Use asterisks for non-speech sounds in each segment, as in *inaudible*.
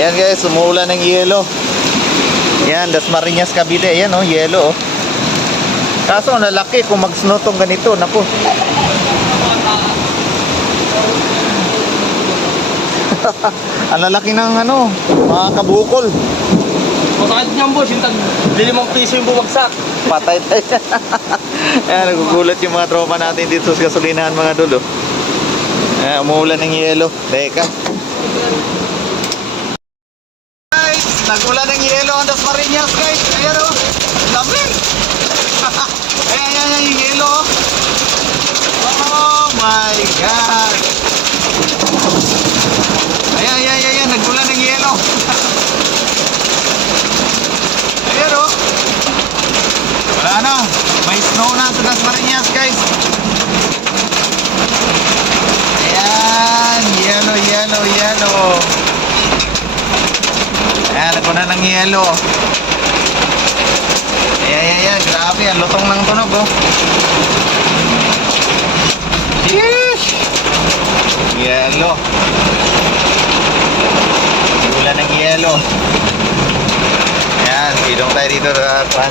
Ayan guys, umuulan ng yelo. Ayan, Das Marinas Cavite. Ayan oh, yelo oh. Kaso lalaki kung mag-snow tong ganito, naku. *laughs* ang lalaki ng ano, mga kabukol. Masakit niyan boss, yung tag lilimang piso yung bumagsak. Patay tayo. *laughs* Ayan, nagugulat yung mga tropa natin dito sa gasolinahan mga dulo. Ayan, umuulan ng yelo. Teka. Nagulan ng yelo ang Das Marinas guys. Ayan o. Lamig. *laughs* ayan, ayan, ayan yung yelo. Oh my God. Ayan, ayan, ayan, ayan. Nagulan ng yelo. ayan o. Wala na. May snow na sa Das Marinas, guys. Ayan. Yellow, yellow, yellow. Ayan, yellow. Ayan, ayan, ayan. Grabe, ang lutong ng tunog, oh. Yeesh! Yellow. Wala ng yellow. Ayan, silong tayo dito sa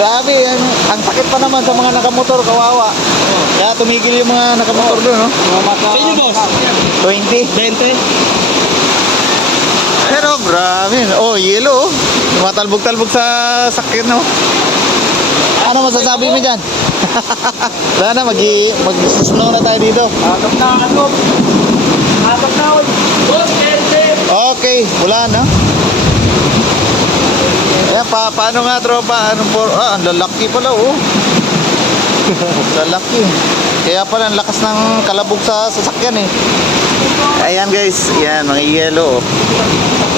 Grabe, ang, ang sakit pa naman sa mga nakamotor, kawawa. Kaya tumigil yung mga nakamotor doon, no? Sa inyo boss? 20. 20? Pero grabe. Oh, yelo. oh. Tumatalbog-talbog sa sakit, no? Ano masasabi mo dyan? *laughs* Wala na, mag mag-snow na tayo dito. Atap na ano? Atap na. Boss, 20! Okay, wala na. Ayan, pa, paano nga tropa? Anong por... Ah, ang lalaki pala, oh. *laughs* lalaki. Kaya pala, ang lakas ng kalabog sa sasakyan, eh. Ayan guys, yan, mga yelo. oh.